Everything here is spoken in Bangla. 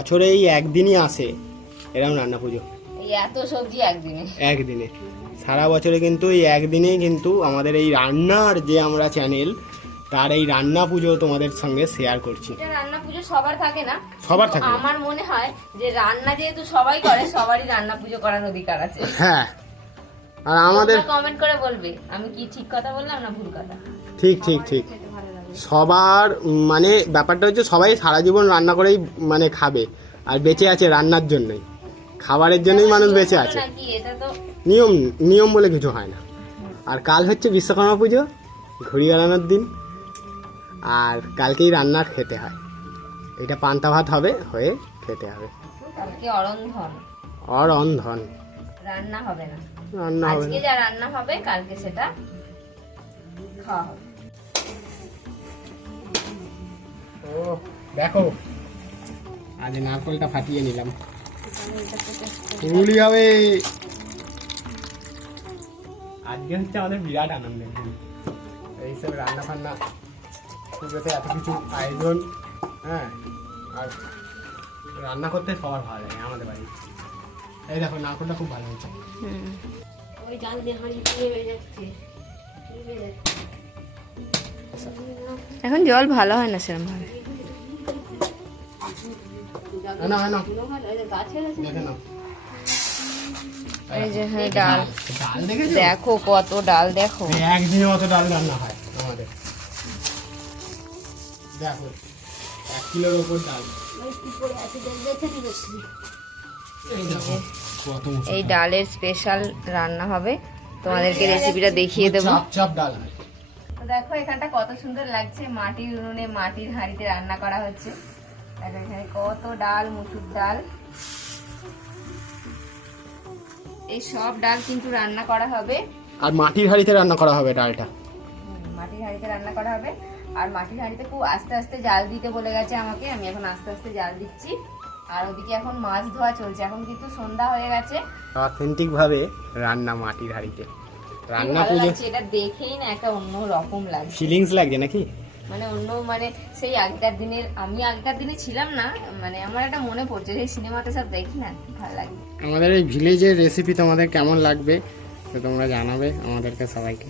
বছরে এই একদিনই আসে এরকম রান্না পুজো, এই এত সবজি একদিনে সারা বছরে কিন্তু এই একদিনেই কিন্তু আমাদের এই রান্নার যে আমরা চ্যানেল তার এই রান্না পুজো তোমাদের সঙ্গে শেয়ার করছি। এটা রান্না পুজো সবার থাকে না, সবার থাকে না। আমার মনে হয় যে রান্না যেহেতু সবাই করে, সবারই রান্না পুজো করার অধিকার আছে। হ্যাঁ, আর আমাদের কমেন্ট করে বলবে আমি কি ঠিক কথা বললাম না ভুল কথা। ঠিক ঠিক ঠিক সবার মানে ব্যাপারটা হচ্ছে সবাই সারা জীবন রান্না করেই মানে খাবে, আর বেঁচে আছে রান্নার জন্যই, খাবারের জন্যই মানুষ বেঁচে আছে। নাকি এটা তো নিয়ম নিয়ম বলে কিছু হয় না। আর কাল হচ্ছে বিশ্বকর্মা পুজো, ঘুড়ি ওড়ানোর দিন, আর কালকেই রান্না খেতে হয়। এটা পান্তা ভাত হবে, হয়ে খেতে হবে। কালকে অরন্ধন, অরন্ধন রান্না হবে না, রান্না হবে আজকে যা রান্না হবে কালকে সেটা খাওয়া হবে। ও দেখো, আজ নারকলটা ফাটিয়ে নিলাম, পুরুলি হবে। আজকে হচ্ছে আমাদের বিরাট আনন্দের দিন, এইসব রান্না ফান্না পুজোতে এত কিছু আয়োজন। হ্যাঁ, আর রান্না করতে সবার ভালো লাগে আমাদের বাড়ি। এই দেখো নারকলটা খুব ভালো হয়েছে। ওই জাল দিয়ে হাঁড়ি পুড়ে হয়ে যাচ্ছে। এখন জল ভালো হয় না সেরকম ভাবে। না না দেখে নাও, এই যে হ্যাঁ ডাল, ডাল দেখেছো? দেখো কত ডাল, দেখো এই একদিনের মতো ডাল রান্না হয় আমাদের। দেখো 1 কিলোর উপর ডাল। এই দেখো কত মুসুর এই ডাল। ডালের স্পেশাল রান্না হবে, তোমাদেরকে রেসিপিটা দেখিয়ে দেবো। চাপ চাপ ডাল হয়। তো দেখো এখানটা কত সুন্দর লাগছে, মাটির উনুনে মাটির হাঁড়িতে রান্না করা হচ্ছে। দেখো এখানে কত ডাল, মুসুর ডাল, এই সব ডাল কিন্তু রান্না করা হবে। আর মাটির হাঁড়িতে রান্না করা হবে ডালটা। মাটির হাঁড়িতে রান্না করা হবে, আর মাটির হাঁড়িতে খুব আস্তে আস্তে জাল দিতে বলে গেছে আমাকে, আমি এখন আস্তে আস্তে জাল দিচ্ছি। আর ওদিকে এখন মাছ ধোয়া চলছে, এখন কিন্তু সন্ধ্যা হয়ে গেছে। অথেন্টিক ভাবে রান্না মাটির হাঁড়িতে রান্না ভালো পুজো, লাগছে, এটা দেখেই না একটা অন্য রকম লাগছে, ফিলিংস লাগছে নাকি? মানে অন্য, মানে সেই আগেকার দিনের, আমি আগেকার দিনে ছিলাম না, মানে আমার একটা মনে পড়ছে সেই সিনেমাতে সব দেখি না, ভালো লাগে। আমাদের এই ভিলেজের রেসিপি তোমাদের কেমন লাগবে তো তোমরা জানাবে আমাদেরকে সবাইকে।